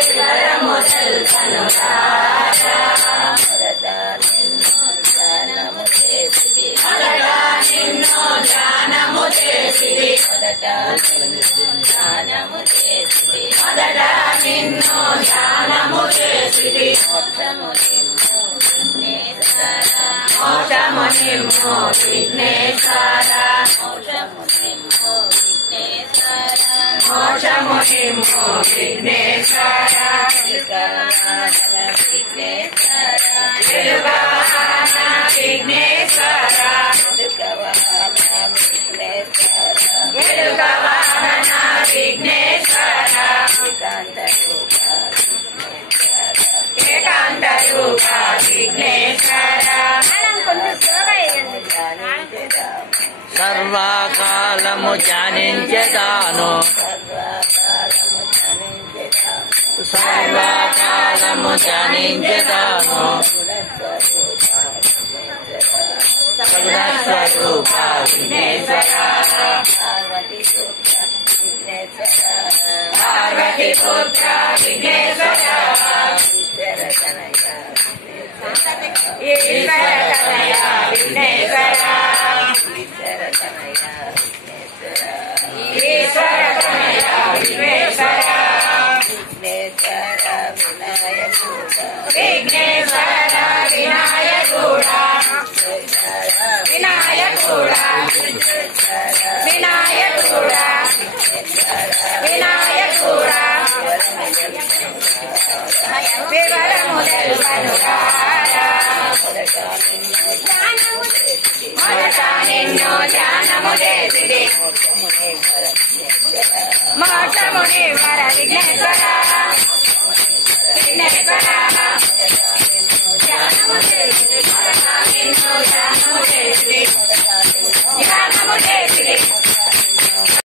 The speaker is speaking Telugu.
వివరము తెలుపనురారా మొదట నిన్ను ధ్యానము చేసిది మొదట నిన్ను ధ్యానము చేసిది మొదట నిన్ను ధ్యానము చేసిది మొదట నిన్ను ధ్యానము చేసిది మోక్షము నిమ్ము విఘ్నేశ్వర మోక్షము నిమ్ము విఘ్నేశ్వర మోక్షము నిమ్ము విఘ్నేశ్వర మోక్షము నిమ్ము విఘ్నేశ్వర వెలుగవాహన విఘ్నేశ్వర వెలుగవాహన విఘ్నేశ్వర వెలుగవాహన విఘ్నేశ్వర వెలుగవాహన విఘ్నేశ్వర ఏకాంత రూప విఘ్నేశ్వర సర్వకాలము ధ్యానించెదాను సర్వకాలము ధ్యానించెదాను సగుణస్వరూప విఘ్నేశ్వర పార్వతి పుత్ర విఘ్నేశ్వర ఈశ్వర తనయ విఘ్నేశ్వర ఈశ్వర తనయ విఘ్నేశ్వర విఘ్నేశ్వర వినాయకుడ వినాయకుడ వినాయకుడ వినాయకుడ వివరము తెలుపనురారా మొదట నిన్ను ధ్యానము చేసిది మోక్షముని వర విఘ్నేశ్వర